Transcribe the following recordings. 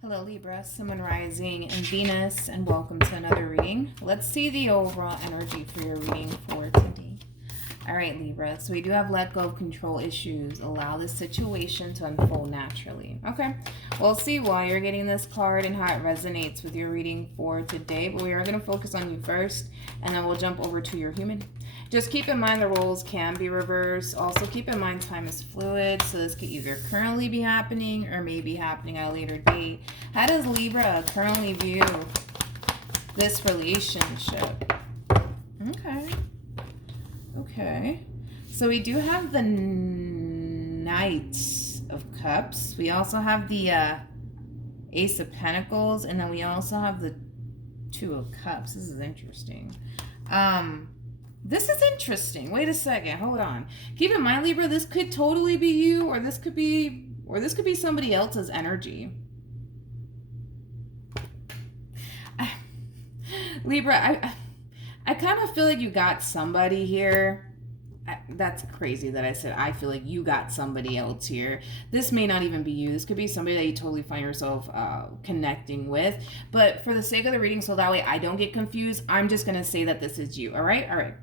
Hello Libra, Sun, Moon, Rising, and Venus, and welcome to another reading. Let's see the overall energy for your reading for today. All right, Libra, so we do have let go of control issues. Allow this situation to unfold naturally. Okay, we'll see why you're getting this card and how it resonates with your reading for today, but we are going to focus on you first, and then we'll jump over to your human. Just keep in mind the roles can be reversed. Also keep in mind time is fluid, so this could either currently be happening or may be happening at a later date. How does Libra currently view this relationship? Okay. So we do have the Knight of Cups. We also have the Ace of Pentacles, and then we also have the Two of Cups. This is interesting. This is interesting. Wait a second. Hold on. Keep in mind, Libra, this could totally be you, or this could be somebody else's energy. Libra, I kind of feel like you got somebody here. That's crazy that I said I feel like you got somebody else here. This may not even be you. This could be somebody that you totally find yourself connecting with. But for the sake of the reading, so that way I don't get confused, I'm just going to say that this is you. All right.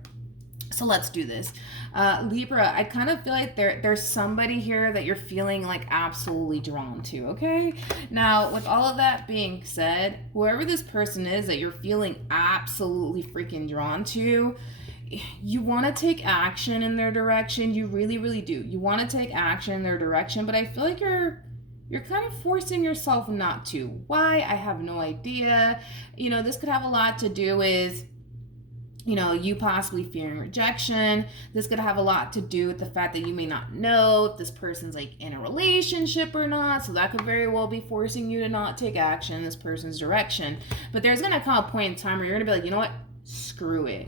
So let's do this. Libra, I kind of feel like there's somebody here that you're feeling like absolutely drawn to, okay? Now, with all of that being said, whoever this person is that you're feeling absolutely freaking drawn to, you want to take action in their direction. You really, really do. You want to take action in their direction, but I feel like you're kind of forcing yourself not to. Why? I have no idea. This could have a lot to do with you possibly fearing rejection. This could have a lot to do with the fact that you may not know if this person's like in a relationship or not. So that could very well be forcing you to not take action in this person's direction. But there's going to come a point in time where you're going to be like, you know what? Screw it.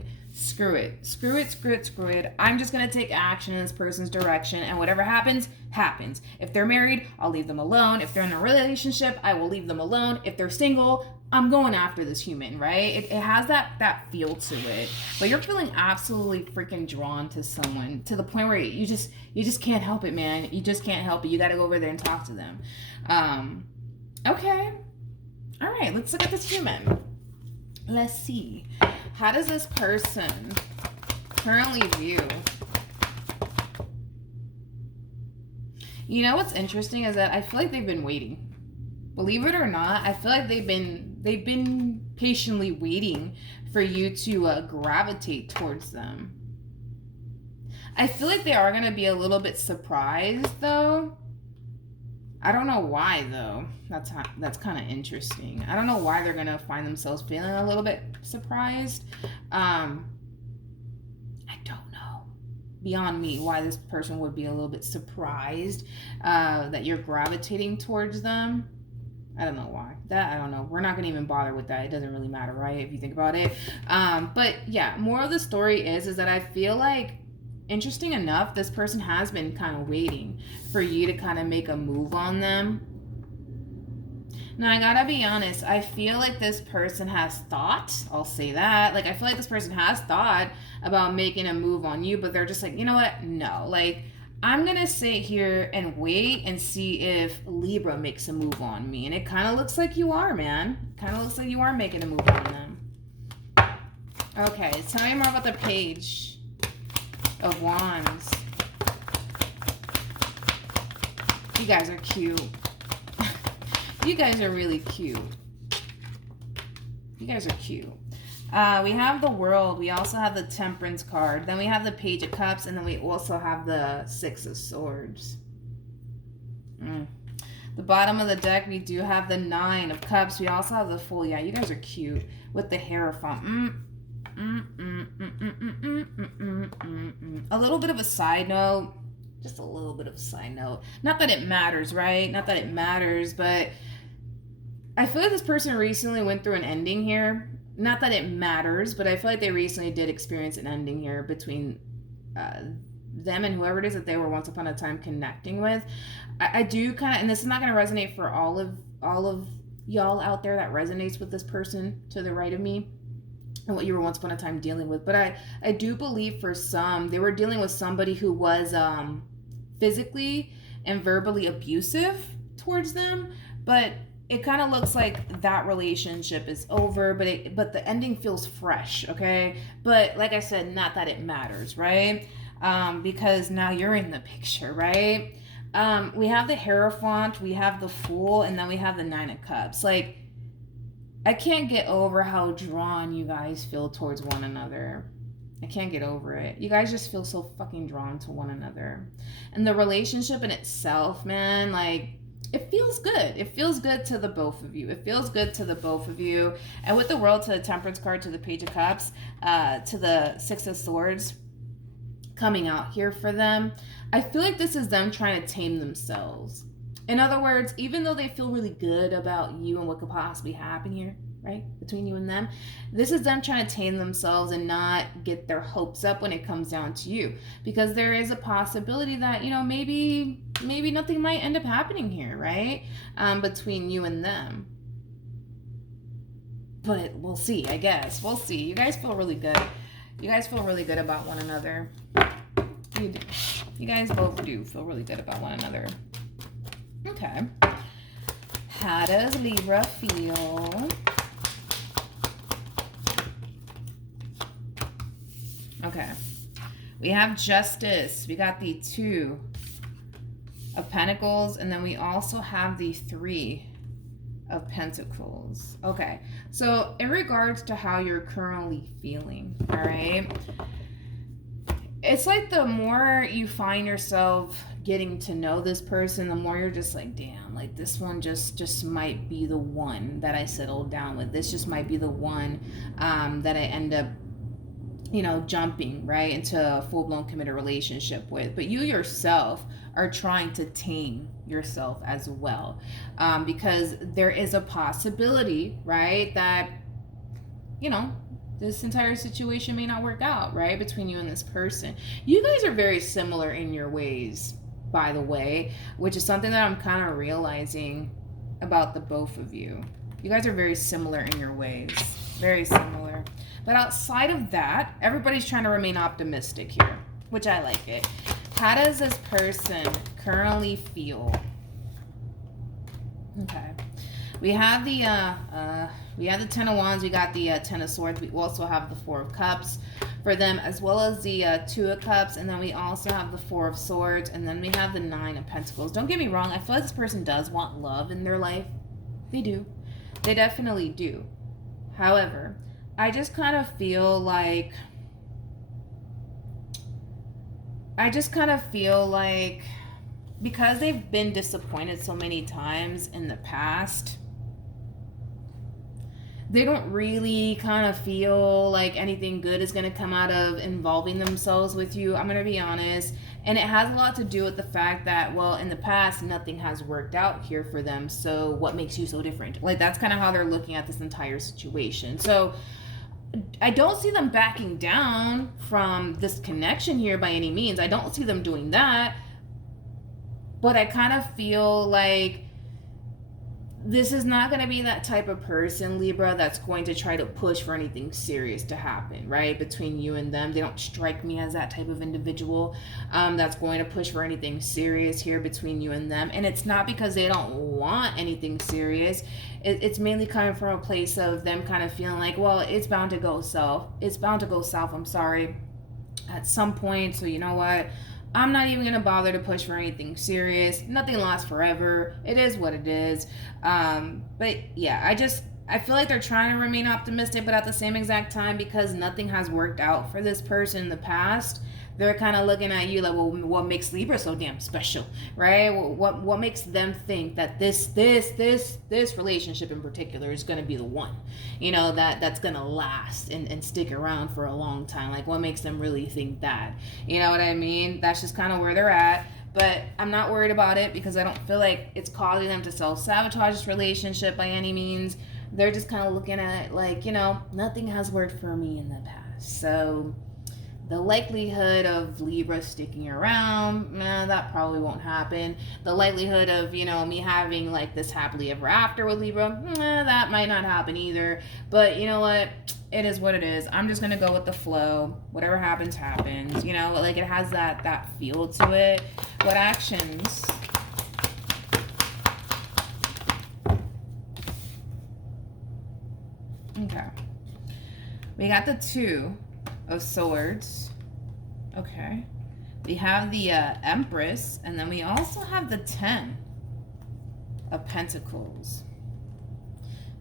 I'm just going to take action in this person's direction, and whatever happens, happens. If they're married, I'll leave them alone. If they're in a relationship, I will leave them alone. If they're single, I'm going after this human, right? It has that feel to it. But you're feeling absolutely freaking drawn to someone to the point where you just can't help it, man. You just can't help it. You got to go over there and talk to them. Okay. All right, let's look at this human. Let's see. How does this person currently view? You know what's interesting is that I feel like they've been waiting. Believe it or not, I feel like they've been patiently waiting for you to gravitate towards them. I feel like they are going to be a little bit surprised, though. I don't know why, though. That's kind of interesting. I don't know why they're going to find themselves feeling a little bit surprised. I don't know. Beyond me, why this person would be a little bit surprised that you're gravitating towards them. I don't know why. I don't know. We're not going to even bother with that. It doesn't really matter, right? If you think about it. But yeah, moral of the story is that I feel like, interesting enough, this person has been kind of waiting for you to kind of make a move on them. Now, I gotta be honest, I feel like this person has thought, I'll say that, like I feel like this person has thought about making a move on you, but they're just like, you know what, no, like I'm gonna sit here and wait and see if Libra makes a move on me. And it kind of looks like you are, man. Kind of looks like you are making a move on them. Okay, tell me more about the Page of Wands. You guys are cute. You guys are really cute. You guys are cute. We have the World. We also have the Temperance card. Then we have the Page of Cups. And then we also have the Six of Swords. The bottom of the deck, we do have the Nine of Cups. We also have the Fool. Yeah, you guys are cute. With the Hierophant. A little bit of a side note. Just a little bit of a side note. Not that it matters, right? Not that it matters, but I feel like this person recently went through an ending here. Not that it matters, but I feel like they recently did experience an ending here between them and whoever it is that they were once upon a time connecting with. I do kind of, and this is not going to resonate for all of y'all out there that resonates with this person to the right of me and what you were once upon a time dealing with. But I do believe for some, they were dealing with somebody who was physically and verbally abusive towards them, but it kind of looks like that relationship is over, but the ending feels fresh, okay? But like I said, not that it matters, right? Because now you're in the picture, right? We have the Hierophant, we have the Fool, and then we have the Nine of Cups. Like, I can't get over how drawn you guys feel towards one another. I can't get over it. You guys just feel so fucking drawn to one another. And the relationship in itself, man, like, it feels good. It feels good to the both of you. It feels good to the both of you. And with the World, to the Temperance card, to the Page of Cups, to the Six of Swords coming out here for them, I feel like this is them trying to tame themselves. In other words, even though they feel really good about you and what could possibly happen here, right, between you and them, this is them trying to tame themselves and not get their hopes up when it comes down to you, because there is a possibility that, you know, maybe nothing might end up happening here, right, between you and them. But we'll see. I guess we'll see. You guys feel really good. You guys feel really good about one another. You do. You guys both do feel really good about one another. Okay. How does Libra feel? Okay. We have Justice. We got the Two of Pentacles, and then we also have the Three of Pentacles. Okay. So in regards to how you're currently feeling, all right, it's like the more you find yourself getting to know this person, the more you're just like, damn, like this one just might be the one that I settle down with. This just might be the one that I end up, you know, jumping right into a full-blown committed relationship with. But you yourself are trying to tame yourself as well, because there is a possibility, right, that, you know, this entire situation may not work out, right, between you and this person. You guys are very similar in your ways, by the way, which is something that I'm kind of realizing about the both of you. You guys are very similar in your ways. Very similar. But outside of that, everybody's trying to remain optimistic here, which I like it. How does this person currently feel? Okay. We have the Ten of Wands, we got the Ten of Swords, we also have the Four of Cups for them, as well as the Two of Cups, and then we also have the Four of Swords, and then we have the Nine of Pentacles. Don't get me wrong, I feel like this person does want love in their life. They do. They definitely do. However, I just kind of feel like because they've been disappointed so many times in the past, they don't really kind of feel like anything good is going to come out of involving themselves with you. I'm going to be honest. And it has a lot to do with the fact that, well, in the past, nothing has worked out here for them. So what makes you so different? Like, that's kind of how they're looking at this entire situation. So I don't see them backing down from this connection here by any means. I don't see them doing that. But I kind of feel like this is not going to be that type of person, Libra, that's going to try to push for anything serious to happen, right? Between you and them. They don't strike me as that type of individual that's going to push for anything serious here between you and them. And it's not because they don't want anything serious. It's mainly coming from a place of them kind of feeling like, well, it's bound to go south. It's bound to go south, I'm sorry, at some point. So you know what? I'm not even going to bother to push for anything serious. Nothing lasts forever. It is what it is. But yeah, I feel like they're trying to remain optimistic, but at the same exact time, because nothing has worked out for this person in the past, they're kind of looking at you like, well, what makes Libra so damn special, right? What makes them think that this relationship in particular is going to be the one, you know, that's going to last and stick around for a long time? Like, what makes them really think that? You know what I mean? That's just kind of where they're at. But I'm not worried about it because I don't feel like it's causing them to self-sabotage this relationship by any means. They're just kind of looking at it like, you know, nothing has worked for me in the past. So the likelihood of Libra sticking around, that probably won't happen. The likelihood of, you know, me having like this happily ever after with Libra, that might not happen either. But you know what? It is what it is. I'm just going to go with the flow. Whatever happens, happens. You know, like it has that feel to it. What actions Okay. We got the 2 of Swords. Okay. We have the Empress, and then we also have the 10 of Pentacles.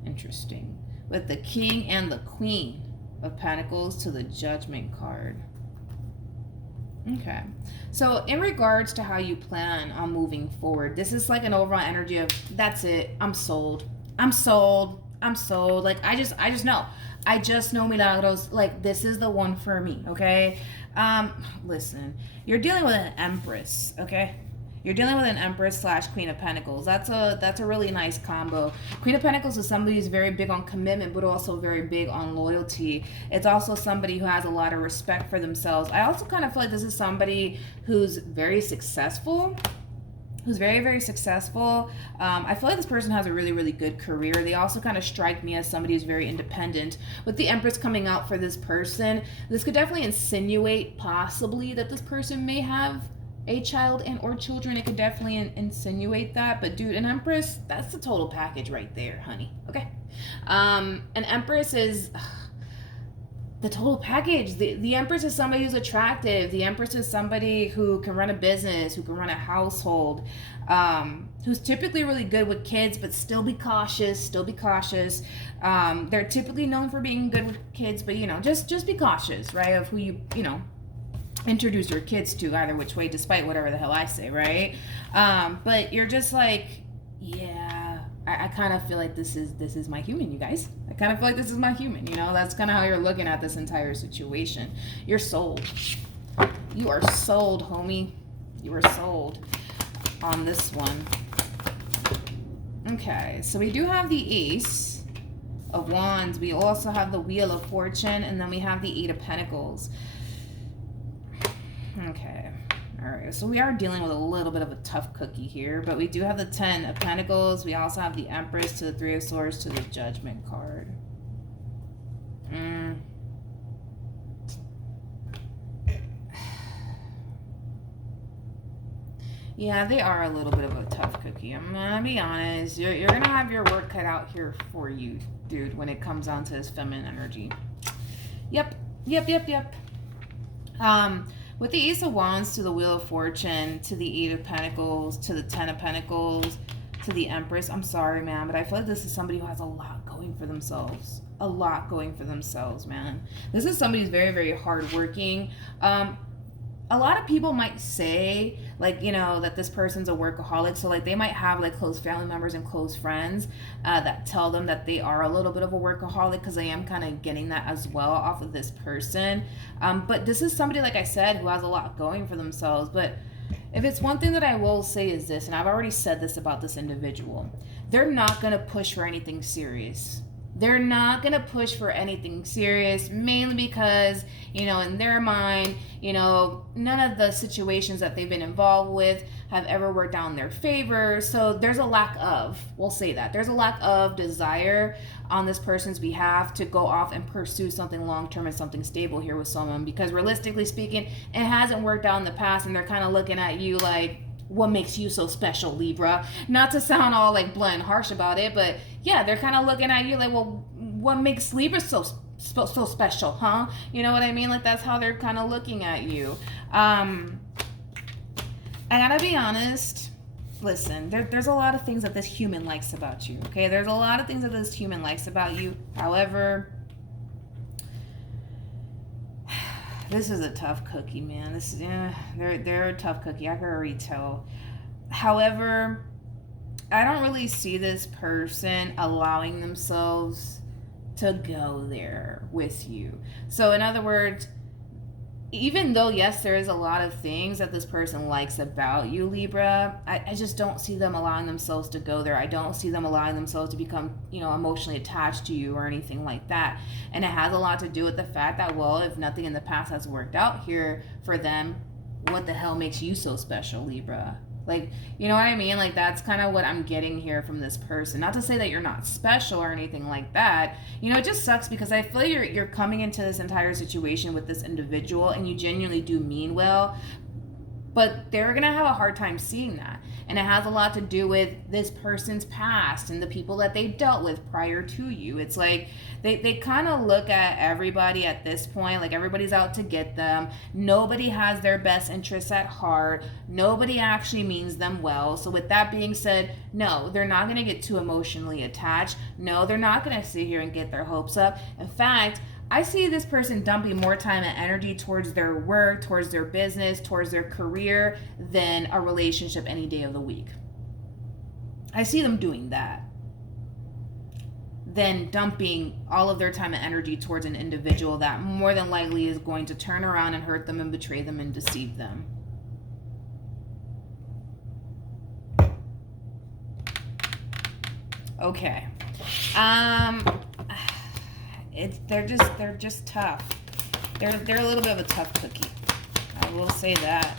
Interesting. With the King and the Queen of Pentacles to the Judgment card. Okay. So in regards to how you plan on moving forward, this is like an overall energy of, that's it. I'm sold. I'm sold. I'm sold. Like, I just know. I just know, Milagros, like, this is the one for me, okay? Listen, you're dealing with an Empress, okay? You're dealing with an Empress / Queen of Pentacles. That's a really nice combo. Queen of Pentacles is somebody who's very big on commitment, but also very big on loyalty. It's also somebody who has a lot of respect for themselves. I also kind of feel like this is somebody who's very successful. Who's very, very successful. I feel like this person has a really, really good career. They also kind of strike me as somebody who's very independent. With the Empress coming out for this person, this could definitely insinuate possibly that this person may have a child and or children. It could definitely insinuate that. But dude, an Empress, that's the total package right there, honey. Okay. An Empress is the total package. The Empress is somebody who's attractive. The Empress is somebody who can run a business, who can run a household, who's typically really good with kids, but still be cautious. They're typically known for being good with kids, but just be cautious, right? Of who you introduce your kids to, either which way, despite whatever the hell I say, right? But you're just like, yeah, I kind of feel like this is my human, you guys. I kind of feel like this is my human, That's kind of how you're looking at this entire situation. You're sold. You are sold, homie. You are sold on this one. Okay, so we do have the Ace of Wands. We also have the Wheel of Fortune, and then we have the 8 of Pentacles. Okay. All right. So we are dealing with a little bit of a tough cookie here, but we do have the 10 of Pentacles. We also have the Empress to the 3 of Swords to the Judgment card. Yeah, they are a little bit of a tough cookie. I'm gonna be honest. You're gonna have your work cut out here for you, dude, when it comes down to this feminine energy. Yep. With the Ace of Wands to the Wheel of Fortune, to the 8 of Pentacles, to the 10 of Pentacles, to the Empress, I'm sorry, man, but I feel like this is somebody who has a lot going for themselves. A lot going for themselves, man. This is somebody who's very, very hardworking. A lot of people might say, like, that this person's a workaholic. So, like, they might have, like, close family members and close friends that tell them that they are a little bit of a workaholic, because I am kind of getting that as well off of this person. But this is somebody, like I said, who has a lot going for themselves. But if it's one thing that I will say is this, and I've already said this about this individual, they're not going to push for anything serious. They're not going to push for anything serious, mainly because, in their mind, none of the situations that they've been involved with have ever worked out in their favor. So there's a lack of, we'll say that, there's a lack of desire on this person's behalf to go off and pursue something long-term and something stable here with someone, because realistically speaking, it hasn't worked out in the past, and they're kind of looking at you like, what makes you so special, Libra? Not to sound all like blunt and harsh about it, but yeah, they're kind of looking at you like, well, what makes Libra so special, huh? You know what I mean? Like, that's how they're kind of looking at you. I gotta be honest. Listen, there's a lot of things that this human likes about you, okay? There's a lot of things that this human likes about you. However, this is a tough cookie, man. They're a tough cookie. I can already tell. However, I don't really see this person allowing themselves to go there with you. So in other words, even though, yes, there is a lot of things that this person likes about you, Libra, I just don't see them allowing themselves to go there. I don't see them allowing themselves to become, emotionally attached to you or anything like that. And it has a lot to do with the fact that, well, if nothing in the past has worked out here for them, what the hell makes you so special, Libra? Like, you know what I mean? Like, that's kind of what I'm getting here from this person. Not to say that you're not special or anything like that. It just sucks because I feel like you're coming into this entire situation with this individual and you genuinely do mean well. But they're going to have a hard time seeing that. And it has a lot to do with this person's past and the people that they dealt with prior to you. It's like they kind of look at everybody at this point, like everybody's out to get them. Nobody has their best interests at heart. Nobody actually means them well. So with that being said, no, they're not going to get too emotionally attached. No, they're not going to sit here and get their hopes up. In fact, I see this person dumping more time and energy towards their work, towards their business, towards their career than a relationship any day of the week. I see them doing that. Then dumping all of their time and energy towards an individual that more than likely is going to turn around and hurt them and betray them and deceive them. Okay. They're just tough. They're a little bit of a tough cookie. I will say that.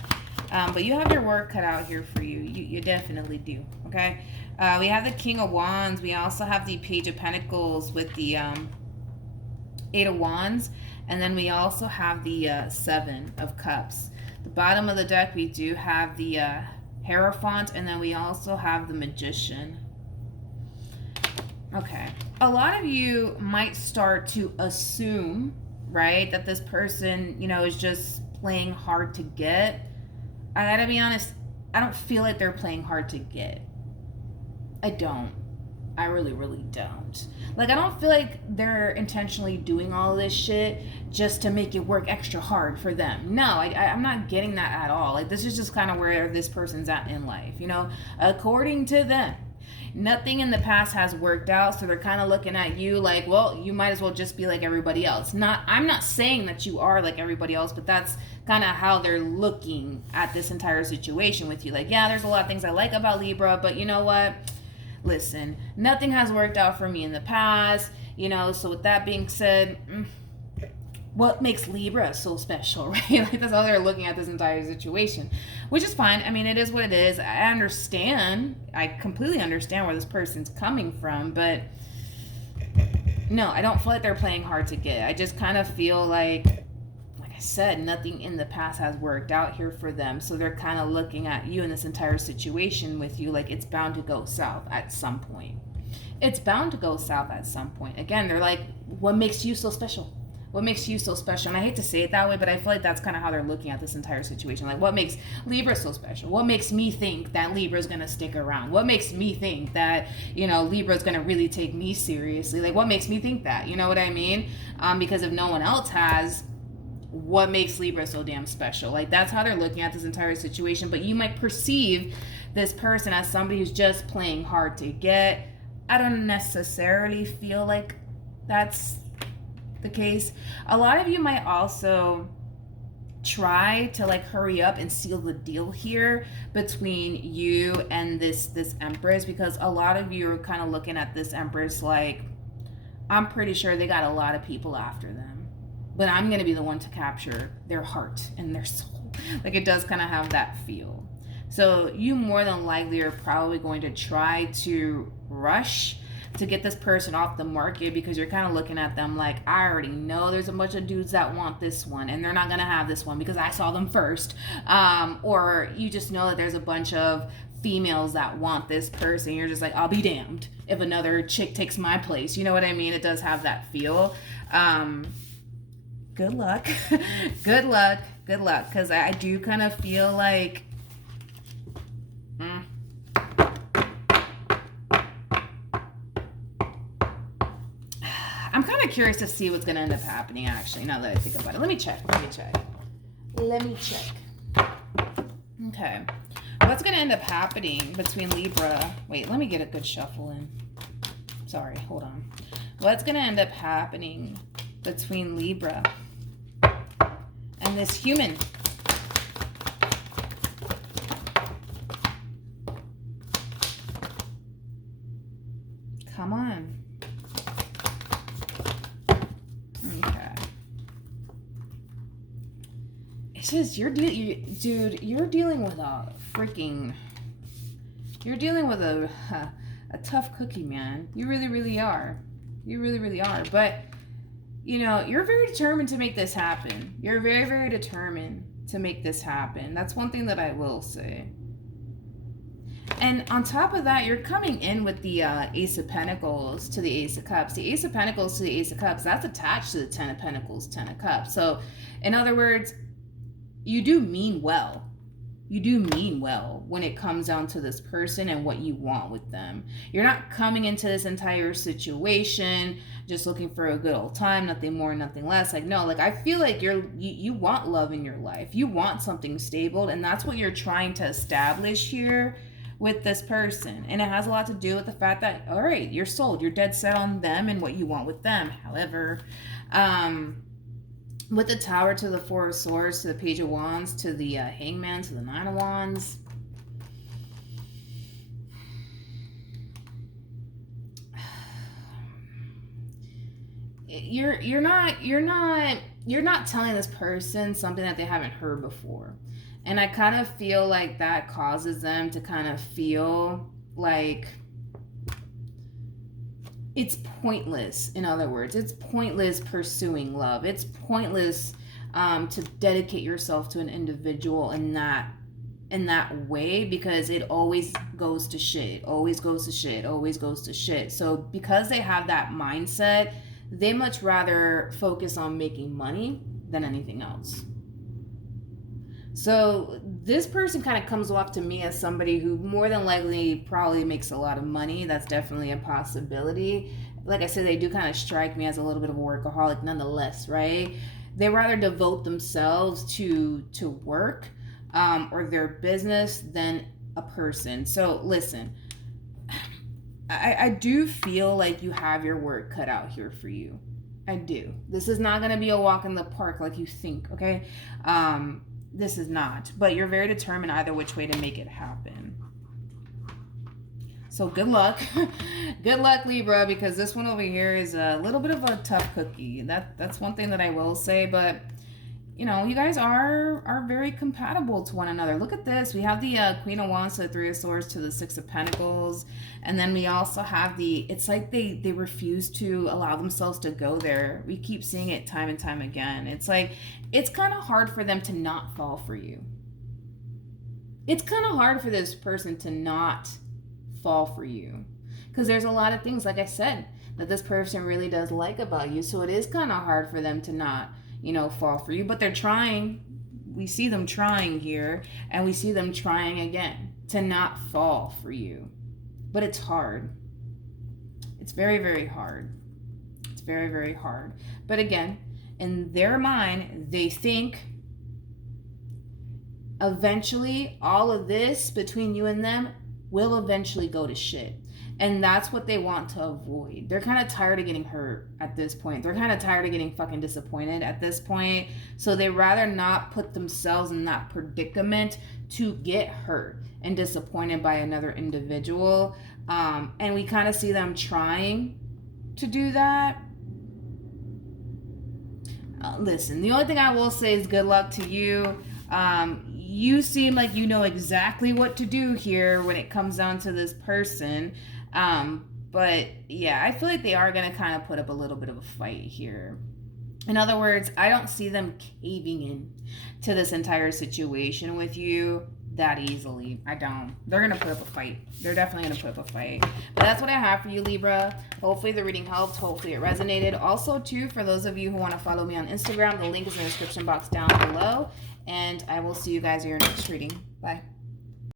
But you have your work cut out here for you. You definitely do. Okay. We have the King of Wands. We also have the Page of Pentacles with the Eight of Wands, and then we also have the Seven of Cups. The bottom of the deck, we do have the Hierophant, and then we also have the Magician. Okay. A lot of you might start to assume, right, that this person, is just playing hard to get. I gotta be honest, I don't feel like they're playing hard to get. I don't. I really, really don't. Like, I don't feel like they're intentionally doing all this shit just to make it work extra hard for them. No, I'm not getting that at all. Like, this is just kind of where this person's at in life, according to them. Nothing in the past has worked out, so they're kind of looking at you like, well, you might as well just be like everybody else. I'm not saying that you are like everybody else, but that's kind of how they're looking at this entire situation with you. Like, yeah, there's a lot of things I like about Libra, but you know what? Listen, nothing has worked out for me in the past, so with that being said, what makes Libra so special, right? Like, that's how they're looking at this entire situation, which is fine. I mean, it is what it is. I understand. I completely understand where this person's coming from, but no, I don't feel like they're playing hard to get. I just kind of feel like I said, nothing in the past has worked out here for them. So they're kind of looking at you in this entire situation with you like it's bound to go south at some point. It's bound to go south at some point. Again, they're like, what makes you so special? What makes you so special? And I hate to say it that way, but I feel like that's kind of how they're looking at this entire situation. Like, what makes Libra so special? What makes me think that Libra's going to stick around? What makes me think that, Libra's going to really take me seriously? Like, what makes me think that? You know what I mean? Because if no one else has, what makes Libra so damn special? Like, that's how they're looking at this entire situation. But you might perceive this person as somebody who's just playing hard to get. I don't necessarily feel like that's the case. A lot of you might also try to hurry up and seal the deal here between you and this Empress, because a lot of you are kind of looking at this Empress like, I'm pretty sure they got a lot of people after them, but I'm going to be the one to capture their heart and their soul. Like, it does kind of have that feel. So you more than likely are probably going to try to rush to get this person off the market, because you're kind of looking at them like, I already know there's a bunch of dudes that want this one and they're not going to have this one because I saw them first. Or you just know that there's a bunch of females that want this person. You're just like, I'll be damned if another chick takes my place. You know what I mean? It does have that feel. Good luck. Good luck. Good luck. Because I do kind of feel like I'm kind of curious to see what's going to end up happening, actually, now that I think about it. Let me check. Okay. What's going to end up happening between Libra? Wait, let me get a good shuffle in. Sorry, hold on. What's going to end up happening between Libra and this human? Come on. Okay. It says you're dealing with a freaking, you're dealing with a tough cookie, man. You really, really are. You really, really are. But, you're very determined to make this happen. You're very, very determined to make this happen. That's one thing that I will say. And on top of that, you're coming in with the Ace of Pentacles to the Ace of Cups. The Ace of Pentacles to the Ace of Cups, that's attached to the Ten of Pentacles, Ten of Cups. So, in other words, you do mean well. You do mean well when it comes down to this person and what you want with them. You're not coming into this entire situation just looking for a good old time, nothing more, nothing less. Like, no, like I feel like you want love in your life. You want something stable, and that's what you're trying to establish here with this person. And it has a lot to do with the fact that, all right, you're sold. You're dead set on them and what you want with them. However, with the Tower to the Four of Swords, to the Page of Wands, to the Hangman, to the Nine of Wands. You're not telling this person something that they haven't heard before. And I kind of feel like that causes them to kind of feel like it's pointless. In other words, it's pointless pursuing love. It's pointless to dedicate yourself to an individual in that way, because it always goes to shit. Always goes to shit. Always goes to shit. So because they have that mindset, they much rather focus on making money than anything else. So this person kind of comes off to me as somebody who more than likely probably makes a lot of money. That's definitely a possibility. Like I said, they do kind of strike me as a little bit of a workaholic nonetheless, right? They rather devote themselves to work or their business than a person. So listen, I do feel like you have your work cut out here for you. I do. This is not going to be a walk in the park like you think, okay? This is not, but you're very determined either which way to make it happen. So good luck. Good luck, Libra, because this one over here is a little bit of a tough cookie. That's one thing that I will say, but you know, you guys are very compatible to one another. Look at this. We have the Queen of Wands to the Three of Swords to the Six of Pentacles. And then we also have it's like they refuse to allow themselves to go there. We keep seeing it time and time again. It's like, it's kind of hard for them to not fall for you. It's kind of hard for this person to not fall for you. Because there's a lot of things, like I said, that this person really does like about you. So it is kind of hard for them to not, you know, fall for you, but they're trying. We see them trying here, and we see them trying again to not fall for you. But it's hard. It's very, very hard. It's very, very hard. But again, in their mind, they think eventually all of this between you and them will eventually go to shit. And that's what they want to avoid. They're kind of tired of getting hurt at this point. They're kind of tired of getting fucking disappointed at this point. So they rather not put themselves in that predicament to get hurt and disappointed by another individual. And we kind of see them trying to do that. Listen, the only thing I will say is good luck to you. You seem like you know exactly what to do here when it comes down to this person. But yeah, I feel like they are going to kind of put up a little bit of a fight here. In other words, I don't see them caving in to this entire situation with you that easily. I don't. They're going to put up a fight. They're definitely going to put up a fight. But that's what I have for you, Libra. Hopefully the reading helped. Hopefully it resonated. Also, too, for those of you who want to follow me on Instagram, the link is in the description box down below. And I will see you guys in your next reading. Bye.